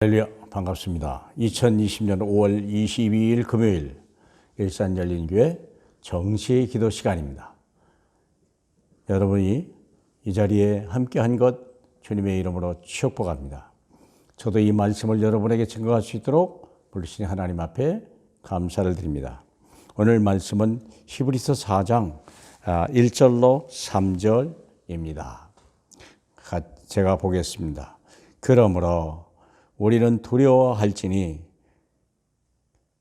할렐루야, 반갑습니다. 2020년 5월 22일 금요일 일산열린교회 정시 기도 시간입니다. 여러분이 이 자리에 함께한 것 주님의 이름으로 축복합니다. 저도 이 말씀을 여러분에게 증거할 수 있도록 부르신 하나님 앞에 감사를 드립니다. 오늘 말씀은 히브리서 4장 1절로 3절입니다. 제가 보겠습니다. 그러므로 우리는 두려워할지니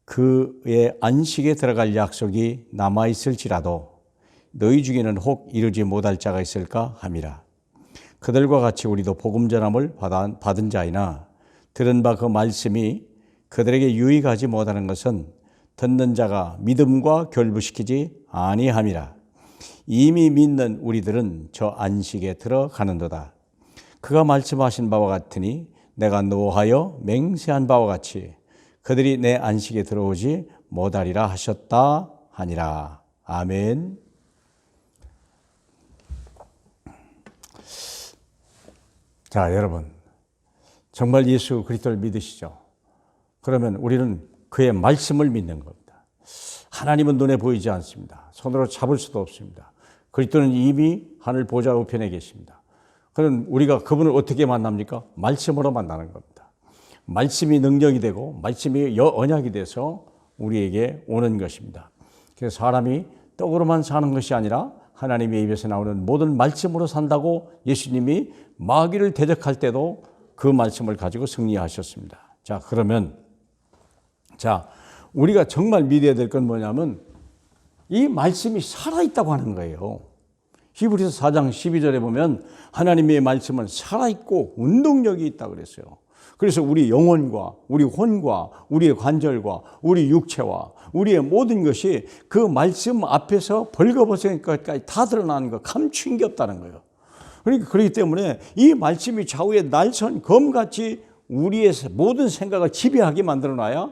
그의 안식에 들어갈 약속이 남아있을지라도 너희 중에는 혹 이루지 못할 자가 있을까 함이라. 그들과 같이 우리도 복음 전함을 받은 자이나 들은 바 그 말씀이 그들에게 유익하지 못하는 것은 듣는 자가 믿음과 결부시키지 아니함이라. 이미 믿는 우리들은 저 안식에 들어가는도다. 그가 말씀하신 바와 같으니 내가 노하여 맹세한 바와 같이 그들이 내 안식에 들어오지 못하리라 하셨다 하니라. 아멘. 자, 여러분, 정말 예수 그리스도를 믿으시죠? 그러면 우리는 그의 말씀을 믿는 겁니다. 하나님은 눈에 보이지 않습니다. 손으로 잡을 수도 없습니다. 그리스도는 이미 하늘 보좌 우편에 계십니다. 그럼 우리가 그분을 어떻게 만납니까? 말씀으로 만나는 겁니다. 말씀이 능력이 되고 말씀이 언약이 돼서 우리에게 오는 것입니다. 그래서 사람이 떡으로만 사는 것이 아니라 하나님의 입에서 나오는 모든 말씀으로 산다고 예수님이 마귀를 대적할 때도 그 말씀을 가지고 승리하셨습니다. 자, 그러면 우리가 정말 믿어야 될 건 뭐냐면 이 말씀이 살아있다고 하는 거예요. 히브리서 4장 12절에 보면 하나님의 말씀은 살아있고 운동력이 있다고 그랬어요. 그래서 우리 영혼과 우리 혼과 우리의 관절과 우리 육체와 우리의 모든 것이 그 말씀 앞에서 벌거벗은 것까지 다 드러나는 거, 감추인 게 없다는 거예요. 그러니까 그렇기 때문에 이 말씀이 좌우에 날선 검같이 우리의 모든 생각을 지배하게 만들어놔야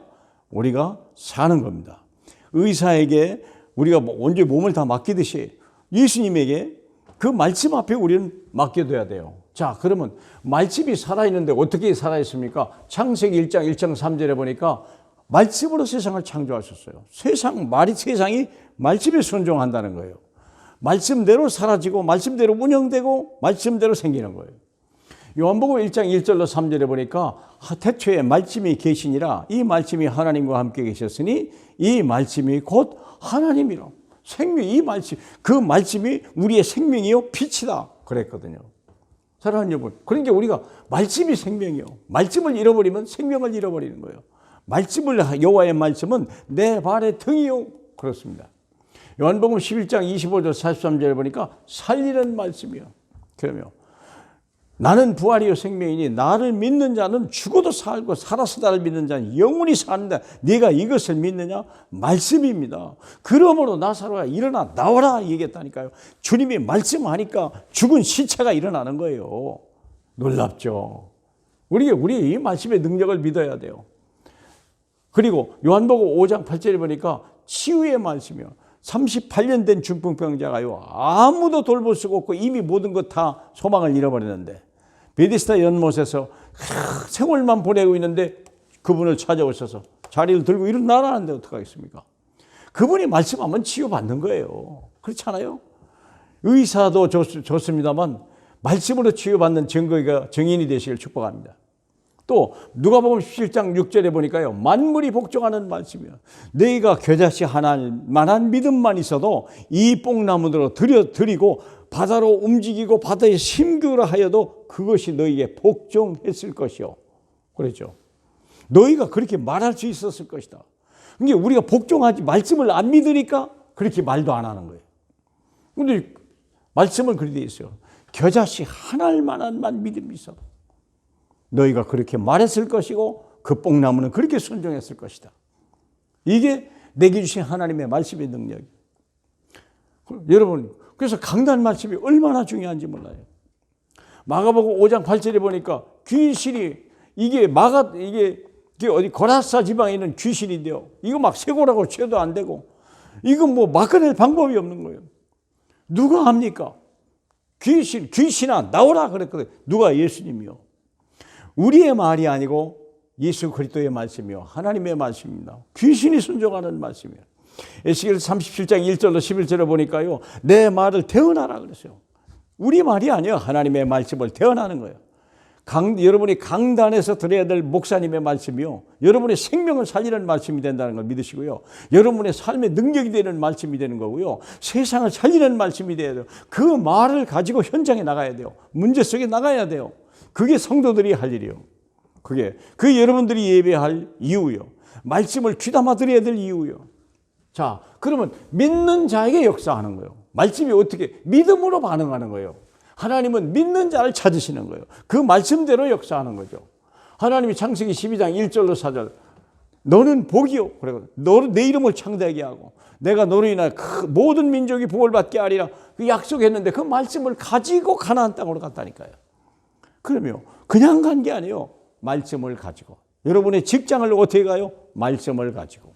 우리가 사는 겁니다. 의사에게 우리가 언제 몸을 다 맡기듯이 예수님에게 그 말씀 앞에 우리는 맡겨둬야 돼요. 자, 그러면 말씀이 살아있는데 어떻게 살아있습니까? 창세기 1장 3절에 보니까 말씀으로 세상을 창조하셨어요. 세상이 말씀에 순종한다는 거예요. 말씀대로 사라지고 말씀대로 운영되고 말씀대로 생기는 거예요. 요한복음 1장 1절로 3절에 보니까 태초에 말씀이 계시니라. 이 말씀이 하나님과 함께 계셨으니 이 말씀이 곧 하나님이라. 이 말씀, 그 말씀이 우리의 생명이요 빛이다 그랬거든요. 사랑하는 여러분, 그러니까 우리가 말씀이 생명이요. 말씀을 잃어버리면 생명을 잃어버리는 거예요. 여호와의 말씀은 내 발의 등이요 그렇습니다. 요한복음 11장 25절 43절에 보니까 살리는 말씀이요. 그러면 나는 부활이요 생명이니 나를 믿는 자는 죽어도 살고 살아서 나를 믿는 자는 영원히 사는다. 네가 이것을 믿느냐? 말씀입니다. 그러므로 나사로야 일어나 나오라 얘기했다니까요. 주님이 말씀하니까 죽은 시체가 일어나는 거예요. 놀랍죠. 우리 이 말씀의 능력을 믿어야 돼요. 그리고 요한복음 5장 8절에 보니까 치유의 말씀이요. 38년 된 중풍병자가요. 아무도 돌볼 수가 없고 이미 모든 것 다 소망을 잃어버렸는데 베데스다 연못에서 세월만 보내고 있는데 그분을 찾아오셔서 자리를 들고 일어나라는데 어떡하겠습니까? 그분이 말씀하면 치유받는 거예요. 그렇지 않아요? 의사도 좋습니다만 말씀으로 치유받는 증인이 되시길 축복합니다. 또 누가복음 17장 6절에 보니까요. 만물이 복종하는 말씀이요. 너희가 겨자씨 하나만한 믿음만 있어도 이 뽕나무로 드리고 바다로 움직이고 바다에 심기라 하여도 그것이 너희에게 복종했을 것이요. 그랬죠. 너희가 그렇게 말할 수 있었을 것이다. 그러니까 우리가 복종하지 말씀을 안 믿으니까 그렇게 말도 안 하는 거예요. 그런데 말씀은 그렇게 돼 있어요. 겨자씨 하나만한 믿음이 있어. 너희가 그렇게 말했을 것이고 그 뽕나무는 그렇게 순종했을 것이다. 이게 내게 주신 하나님의 말씀의 능력이에요. 여러분, 그래서 강단 말씀이 얼마나 중요한지 몰라요. 마가복음 5장 8절에 보니까 귀신이 이게 어디 거라사 지방에 있는 귀신인데요. 이거 막 세고라고 쳐도 안 되고 이건 뭐 막아낼 방법이 없는 거예요. 누가 합니까? 귀신아 나오라 그랬거든요. 누가? 예수님이요. 우리의 말이 아니고 예수 그리스도의 말씀이요 하나님의 말씀입니다. 귀신이 순종하는 말씀이에요. 에스겔 37장 1절로 11절에 보니까요, 내 말을 대언하라 그랬어요. 우리 말이 아니에요. 하나님의 말씀을 대언하는 거예요. 여러분이 강단에서 들어야 될 목사님의 말씀이요, 여러분의 생명을 살리는 말씀이 된다는 걸 믿으시고요, 여러분의 삶의 능력이 되는 말씀이 되는 거고요, 세상을 살리는 말씀이 돼야 돼요. 그 말을 가지고 현장에 나가야 돼요. 문제 속에 나가야 돼요. 그게 성도들이 할 일이에요. 그게 여러분들이 예배할 이유요, 말씀을 귀담아 들어야 될 이유요. 자, 그러면 믿는 자에게 역사하는 거예요. 말씀이 어떻게? 믿음으로 반응하는 거예요. 하나님은 믿는 자를 찾으시는 거예요. 그 말씀대로 역사하는 거죠. 하나님이 창세기 12장 1절로 4절, 너는 복이요, 너는 내 이름을 창대하게 하고 내가 너로 인하여 모든 민족이 복을 받게 하리라, 그 약속했는데 그 말씀을 가지고 가나안 땅으로 갔다니까요. 그러면 그냥 간 게 아니에요. 말씀을 가지고. 여러분의 직장을 어떻게 가요? 말씀을 가지고.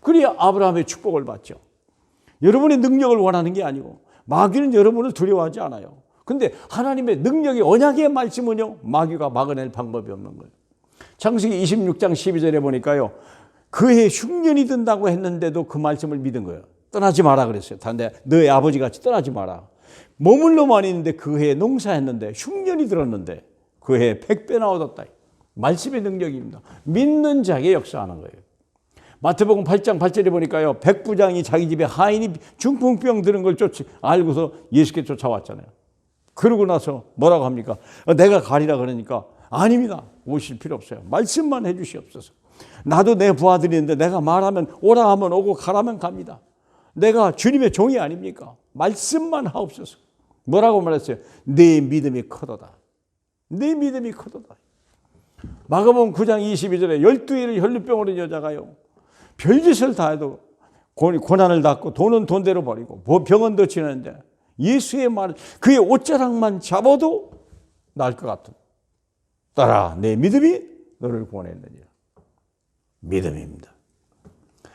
그래야 아브라함의 축복을 받죠. 여러분의 능력을 원하는 게 아니고, 마귀는 여러분을 두려워하지 않아요. 근데 하나님의 능력이, 언약의 말씀은요, 마귀가 막아낼 방법이 없는 거예요. 창세기 26장 12절에 보니까요, 그해 흉년이 든다고 했는데도 그 말씀을 믿은 거예요. 떠나지 마라 그랬어요. 너의 아버지같이 떠나지 마라. 머물러만 있는데 그해 농사했는데 흉년이 들었는데 그해 100배나 얻었다. 말씀의 능력입니다. 믿는 자에게 역사하는 거예요. 마태복음 8장 8절에 보니까요, 백부장이 자기 집에 하인이 중풍병 드는 걸 알고서 예수께 쫓아왔잖아요. 그러고 나서 뭐라고 합니까? 내가 가리라 그러니까, 아닙니다, 오실 필요 없어요. 말씀만 해 주시옵소서. 나도 내 부하들인데 내가 말하면 오라 하면 오고 가라면 갑니다. 내가 주님의 종이 아닙니까? 말씀만 하옵소서. 뭐라고 말했어요? 내 믿음이 크도다. 내 믿음이 크도다. 마가복음 9장 22절에 12일을 혈루병으로 온 여자가요, 별짓을 다 해도 고난을 받고 돈은 돈대로 버리고 병은 더 치는데 예수의 말, 그의 옷자락만 잡아도 나을 것 같은, 따라 내 믿음이 너를 구원했느니라. 믿음입니다.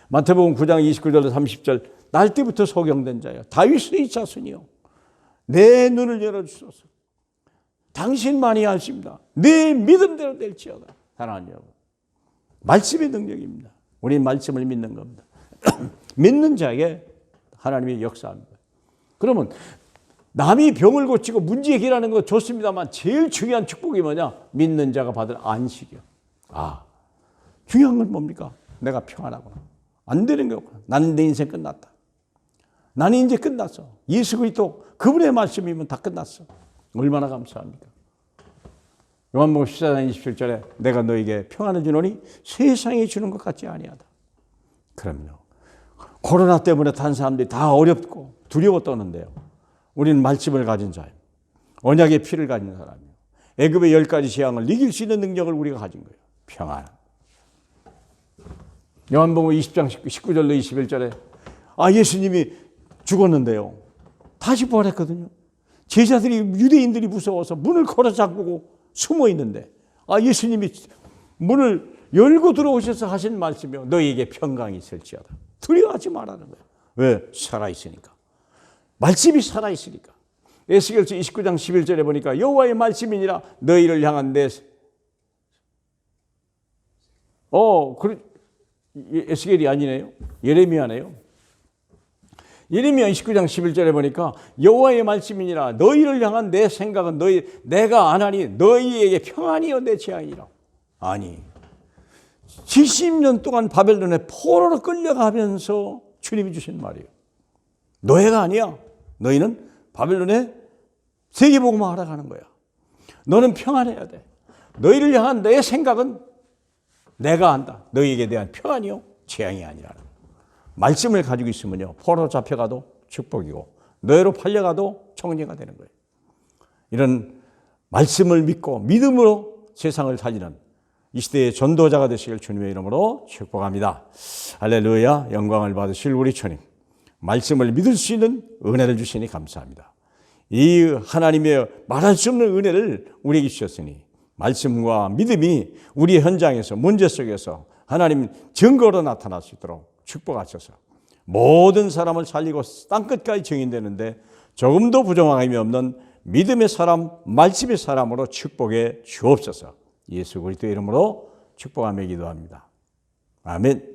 마태복음 9장 29절로 30절, 날 때부터 소경된 자여 다윗의 자손이요, 내 눈을 열어주소서. 당신만이 하십니다. 내 믿음대로 될지어다. 사랑하는 여러분, 말씀의 능력입니다. 우리는 말씀을 믿는 겁니다. 믿는 자에게 하나님이 역사합니다. 그러면 남이 병을 고치고 문제 해결하는 거 좋습니다만, 제일 중요한 축복이 뭐냐? 믿는 자가 받을 안식이요. 중요한 건 뭡니까? 내가 평안하구나. 안 되는 거구나. 나는 내 인생 끝났다. 나는 이제 끝났어. 예수 그리스도 그분의 말씀이면 다 끝났어. 얼마나 감사합니까? 요한복음 14장 27절에 내가 너에게 평안을 주노니 세상이 주는 것 같지 아니하다. 그럼요. 코로나 때문에 단 사람들이 다 어렵고 두려워 떠는데요, 우리는 말씀을 가진 자예요. 언약의 피를 가진 사람이에요. 애굽의 10가지 재앙을 이길 수 있는 능력을 우리가 가진 거예요. 평안. 요한복음 20장 19절로 21절에 예수님이 죽었는데요, 다시 부활했거든요. 제자들이, 유대인들이 무서워서 문을 걸어 잠그고 숨어 있는데 예수님이 문을 열고 들어오셔서 하신 말씀이요, 너희에게 평강이 있을지어다. 두려워하지 말라는 거예요. 왜? 살아있으니까. 말씀이 살아있으니까. 에스겔서 29장 11절에 보니까 여호와의 말씀이니라 너희를 향한 내 에스겔이 아니네요. 예레미야네요. 예레미야 29장 11절에 보니까 여호와의 말씀이니라 너희를 향한 내 생각은 내가 안 하니 너희에게 평안이요 내 재앙이라. 아니, 70년 동안 바벨론에 포로로 끌려가면서 주님이 주신 말이에요. 노예가 아니야. 너희는 바벨론에 세계복음화 하러 가는 거야. 너는 평안해야 돼. 너희를 향한 내 생각은 내가 한다. 너희에게 대한 평안이요 재앙이 아니라. 말씀을 가지고 있으면요, 포로 잡혀가도 축복이고 노예로 팔려가도 청지가 되는 거예요. 이런 말씀을 믿고 믿음으로 세상을 살리는 이 시대의 전도자가 되시길 주님의 이름으로 축복합니다. 할렐루야. 영광을 받으실 우리 주님, 말씀을 믿을 수 있는 은혜를 주시니 감사합니다. 이 하나님의 말할 수 없는 은혜를 우리에게 주셨으니 말씀과 믿음이 우리의 현장에서, 문제 속에서 하나님 증거로 나타날 수 있도록 축복하셔서 모든 사람을 살리고 땅끝까지 증인되는데 조금도 부정함이 없는 믿음의 사람, 말씀의 사람으로 축복해 주옵소서. 예수 그리스도의 이름으로 축복하며 기도합니다. 아멘.